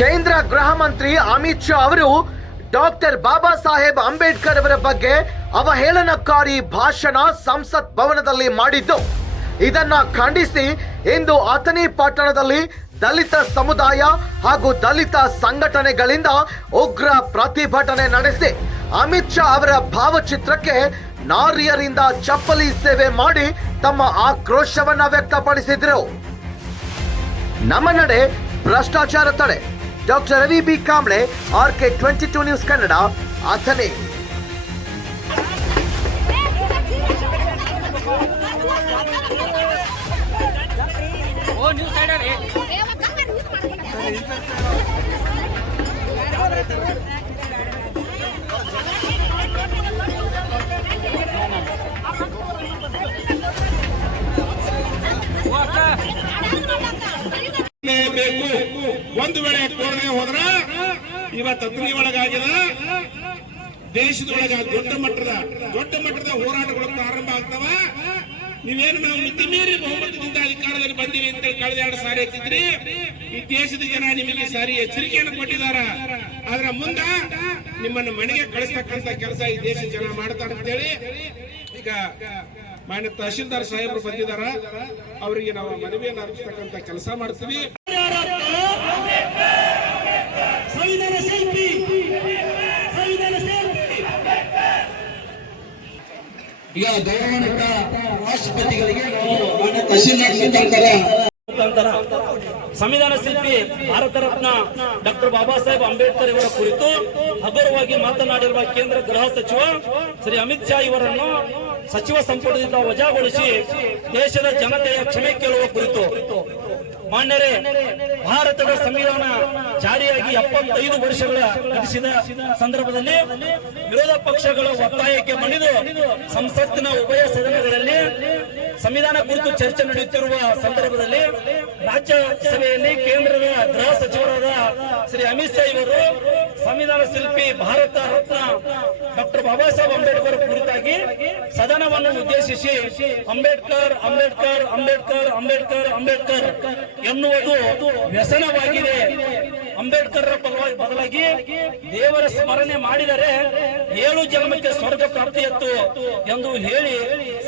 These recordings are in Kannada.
ಕೇಂದ್ರ ಗೃಹ ಮಂತ್ರಿ ಅಮಿತ್ ಶಾ ಅವರು ಡಾಕ್ಟರ್ ಬಾಬಾ ಸಾಹೇಬ್ ಅಂಬೇಡ್ಕರ್ ಅವರ ಬಗ್ಗೆ ಅವಹೇಳನಕಾರಿ ಭಾಷಣ ಸಂಸತ್ ಭವನದಲ್ಲಿ ಮಾಡಿದ್ದು. ಇದನ್ನ ಖಂಡಿಸಿ ಇಂದು ಅಥಣಿ ಪಟ್ಟಣದಲ್ಲಿ ದಲಿತ ಸಮುದಾಯ ಹಾಗೂ ದಲಿತ ಸಂಘಟನೆಗಳಿಂದ ಉಗ್ರ ಪ್ರತಿಭಟನೆ ನಡೆಸಿ ಅಮಿತ್ ಶಾ ಅವರ ಭಾವಚಿತ್ರಕ್ಕೆ ನಾರಿಯರಿಂದ ಚಪ್ಪಲಿ ಸೇವೆ ಮಾಡಿ ತಮ್ಮ ಆಕ್ರೋಶವನ್ನ ವ್ಯಕ್ತಪಡಿಸಿದ್ರು. ನಮ್ಮ ನಡೆ ಭ್ರಷ್ಟಾಚಾರ ತಡೆ. Doctor Ravi B Kamble R K twenty two news Kannada Athani ಓ ನ್ಯೂಸ್ ಒಂದು ವೇಳೆ ಕೋರದೆ ಹೋದ್ರ ಇವತ್ತು ಅಗ್ನಿ ಒಳಗಾಗಿದ ದೇಶದೊಳಗ ದೊಡ್ಡ ಮಟ್ಟದ ದೊಡ್ಡ ಮಟ್ಟದ ಹೋರಾಟಗಳು ಪ್ರಾರಂಭ ಆಗ್ತಾವ. ನೀವೇನು ನಾವು ಮಿತಿ ಮೀರಿ ಬಹುಮತದಿಂದ ಅಧಿಕಾರದಲ್ಲಿ ಬಂದಿವಿ ಅಂತ ಕಳೆದ ಎರಡು ಸಾರಿ ಎತ್ತಿದ್ರಿ. ಈ ದೇಶದ ಜನ ನಿಮಗೆ ಸಾರಿ ಎಚ್ಚರಿಕೆಯನ್ನು ಕೊಟ್ಟಿದಾರ. ಅದರ ಮುಂದ ನಿಮ್ಮನ್ನು ಮನೆಗೆ ಕಳಿಸ್ತಕ್ಕಂತ ಕೆಲಸ ಈ ದೇಶದ ಜನ ಮಾಡ್ತಾರೆ ಅಂತೇಳಿ ಈಗ ಮಾನ್ಯ ತಹಶೀಲ್ದಾರ್ ಸಾಹೇಬರು ಬಂದಿದಾರ. ಅವರಿಗೆ ನಾವು ಮನವಿಯನ್ನು ಅರ್ಪಿಸ್ತಕ್ಕಂತ ಕೆಲಸ ಮಾಡ್ತೀವಿ. ಸಂವಿಧಾನ ಶಿಲ್ಪಿ ಸಂವಿಧಾನ ಶಿಲ್ಪಿ ಈಗ ಗೌರವಾನ್ವಿತ ರಾಷ್ಟ್ರಪತಿಗಳಿಗೆ ನಾವು ತಹಶೀಲ್ದಾರ್ ಮುಖಾಂತರ ಸಂವಿಧಾನ ಶಿಲ್ಪಿ ಭಾರತ ರತ್ನ ಡಾಕ್ಟರ್ ಬಾಬಾ ಸಾಹೇಬ್ ಅಂಬೇಡ್ಕರ್ ಇವರ ಕುರಿತು ಹಗುರವಾಗಿ ಮಾತನಾಡಿರುವ ಕೇಂದ್ರ ಗೃಹ ಸಚಿವ ಶ್ರೀ ಅಮಿತ್ ಶಾ ಇವರನ್ನು ಸಚಿವ ಸಂಪುಟದಿಂದ ವಜಾಗೊಳಿಸಿ ದೇಶದ ಜನತೆಯ ಕ್ಷಮೆ ಕೇಳುವ ಕುರಿತು. ಮಾನ್ಯರೇ, ಭಾರತದ ಸಂವಿಧಾನ ಜಾರಿಯಾಗಿ ಎಪ್ಪತ್ತೈದು ವರ್ಷಗಳ ನಡೆಸಿದ ಸಂದರ್ಭದಲ್ಲಿ ವಿರೋಧ ಪಕ್ಷಗಳ ಒತ್ತಾಯಕ್ಕೆ ಮಣಿದು ಸಂಸತ್ತಿನ ಉಭಯ ಸದನಗಳಲ್ಲಿ ಸಂವಿಧಾನ ಕುರಿತು ಚರ್ಚೆ ನಡೆಯುತ್ತಿರುವ ಸಂದರ್ಭದಲ್ಲಿ ರಾಜ್ಯಸಭೆಯಲ್ಲಿ ಕೇಂದ್ರದ ಗೃಹ ಸಚಿವರಾದ ಶ್ರೀ ಅಮಿತ್ ಶಾ ಇವರು ಸಂವಿಧಾನ ಶಿಲ್ಪಿ ಭಾರತ ರತ್ನ ಬಾಬಾ ಸಾಹೇಬ್ ಅಂಬೇಡ್ಕರ್ ಕುರಿತಾಗಿ ಸದನವನ್ನು ಉದ್ದೇಶಿಸಿ ಅಂಬೇಡ್ಕರ್ ಅಂಬೇಡ್ಕರ್ ಅಂಬೇಡ್ಕರ್ ಅಂಬೇಡ್ಕರ್ ಅಂಬೇಡ್ಕರ್ ಎನ್ನುವುದು ವ್ಯಸನವಾಗಿದೆ. ಅಂಬೇಡ್ಕರ್ ಬದಲಾಗಿ ದೇವರ ಸ್ಮರಣೆ ಮಾಡಿದರೆ ಏಳು ಜನ್ಮಕ್ಕೆ ಸ್ವರ್ಗ ಪ್ರಾಪ್ತಿಯತ್ತು ಎಂದು ಹೇಳಿ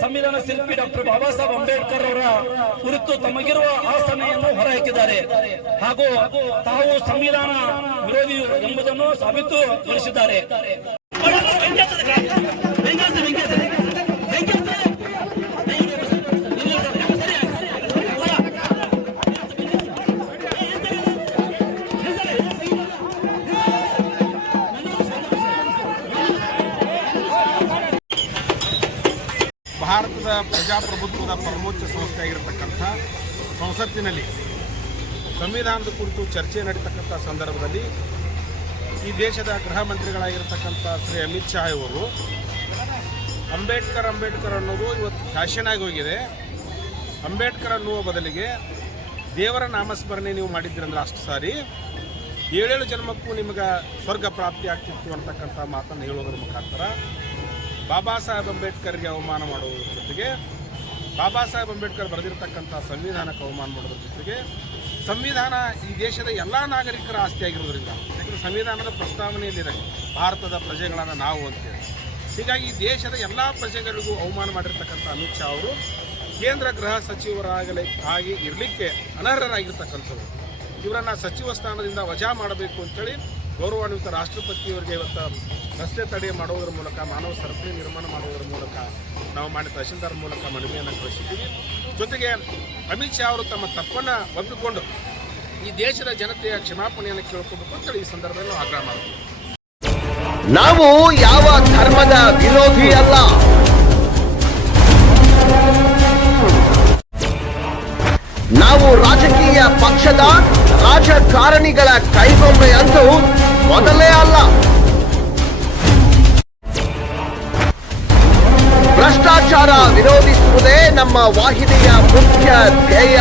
ಸಂವಿಧಾನ ಶಿಲ್ಪಿ ಡಾಕ್ಟರ್ ಬಾಬಾ ಸಾಹೇಬ್ ಅಂಬೇಡ್ಕರ್ ಅವರ ಕುರಿತು ತಮಗಿರುವ ಆಸನೆಯನ್ನು ಹೊರಹಾಕಿದ್ದಾರೆ. ಹಾಗೂ ತಾವು ಸಂವಿಧಾನ ವಿರೋಧಿ ಎಂಬುದನ್ನು ಸಾಬೀತುಗೊಳಿಸಿದ್ದಾರೆ ಭಾರತದ ಪ್ರಜಾಪ್ರಭುತ್ವದ ಪರಮೋಚ್ಚ ಸಂಸ್ಥೆಯಾಗಿರತಕ್ಕಂಥ ಸಂಸತ್ತಿನಲ್ಲಿ ಸಂವಿಧಾನದ ಕುರಿತು ಚರ್ಚೆ ನಡೀತಕ್ಕಂಥ ಸಂದರ್ಭದಲ್ಲಿ ಈ ದೇಶದ ಗೃಹ ಮಂತ್ರಿಗಳಾಗಿರ್ತಕ್ಕಂಥ ಶ್ರೀ ಅಮಿತ್ ಶಾ ಅವರು ಅಂಬೇಡ್ಕರ್ ಅಂಬೇಡ್ಕರ್ ಅನ್ನೋದು ಇವತ್ತು ಫ್ಯಾಷನ್ ಆಗಿ ಹೋಗಿದೆ. ಅಂಬೇಡ್ಕರ್ ಅನ್ನುವ ಬದಲಿಗೆ ದೇವರ ನಾಮಸ್ಮರಣೆ ನೀವು ಮಾಡಿದ್ದೀರಂದ್ರೆ ಅಷ್ಟು ಸಾರಿ. ಏಳೇಳು ಜನ್ಮಕ್ಕೂ ನಿಮಗೆ ಸ್ವರ್ಗ ಪ್ರಾಪ್ತಿ ಆಗ್ತಿತ್ತು ಅಂತಕ್ಕಂಥ ಮಾತನ್ನು ಹೇಳೋದ್ರ ಮುಖಾಂತರ ಬಾಬಾ ಸಾಹೇಬ್ ಅಂಬೇಡ್ಕರ್ಗೆ ಅವಮಾನ ಮಾಡುವುದರ ಜೊತೆಗೆ, ಬಾಬಾ ಸಾಹೇಬ್ ಅಂಬೇಡ್ಕರ್ ಬರೆದಿರ್ತಕ್ಕಂಥ ಸಂವಿಧಾನಕ್ಕೆ ಅವಮಾನ ಮಾಡೋದ್ರ ಜೊತೆಗೆ, ಸಂವಿಧಾನ ಈ ದೇಶದ ಎಲ್ಲ ನಾಗರಿಕರ ಆಸ್ತಿ ಆಗಿರೋದ್ರಿಂದ ಯಾಕಂದರೆ ಸಂವಿಧಾನದ ಪ್ರಸ್ತಾವನೆಯಲ್ಲಿದೆ. ಭಾರತದ ಪ್ರಜೆಗಳನ್ನು ನಾವು ಅಂತೇಳಿ ಹೀಗಾಗಿ ಈ ದೇಶದ ಎಲ್ಲ ಪ್ರಜೆಗಳಿಗೂ ಅವಮಾನ ಮಾಡಿರ್ತಕ್ಕಂಥ ಅಮಿತ್ ಶಾ ಅವರು ಕೇಂದ್ರ ಗೃಹ ಸಚಿವರಾಗಲಿ, ಆಗಿ ಇರಲಿಕ್ಕೆ ಅನರ್ಹರಾಗಿರ್ತಕ್ಕಂಥವ್ರು. ಇವರನ್ನು ಸಚಿವ ಸ್ಥಾನದಿಂದ ವಜಾ ಮಾಡಬೇಕು ಅಂತೇಳಿ ಗೌರವಾನ್ವಿತ ರಾಷ್ಟ್ರಪತಿಯವರಿಗೆ ಇವತ್ತು ರಸ್ತೆ ತಡೆ ಮಾಡುವುದರ ಮೂಲಕ, ಮಾನವ ಸರಪಳಿ ನಿರ್ಮಾಣ ಮಾಡುವುದರ ಮೂಲಕ ನಾವು ಮಾಡಿ ತಹಶೀಲ್ದಾರ್ ಮೂಲಕ ಮನವಿಯನ್ನು ಕಳಿಸಿದ್ದೀವಿ. ಜೊತೆಗೆ ಅಮಿತ್ ಶಾ ಅವರು ತಮ್ಮ ತಪ್ಪನ್ನು ಒಪ್ಪಿಕೊಂಡು ಈ ದೇಶದ ಜನತೆಯ ಕ್ಷಮಾಪಣೆಯನ್ನು ಕೇಳ್ಕೋಬೇಕು ಅಂತೇಳಿ ಈ ಸಂದರ್ಭದಲ್ಲಿ ಆಗ್ರಹ ಮಾಡ್ತೀವಿ. ನಾವು ಯಾವ ಧರ್ಮದ ವಿರೋಧಿ ಅಲ್ಲ. ನಾವು ರಾಜಕೀಯ ಪಕ್ಷದ ರಾಜಕಾರಣಿಗಳ ಕೈಗೊಂಬೆ ಅಂತೂ ಮೊದಲೇ ಅಲ್ಲ. ಭ್ರಷ್ಟಾಚಾರ ವಿರೋಧಿಸುವುದೇ ನಮ್ಮ ವಾಹಿನಿಯ ಮುಖ್ಯ ಧ್ಯೇಯ.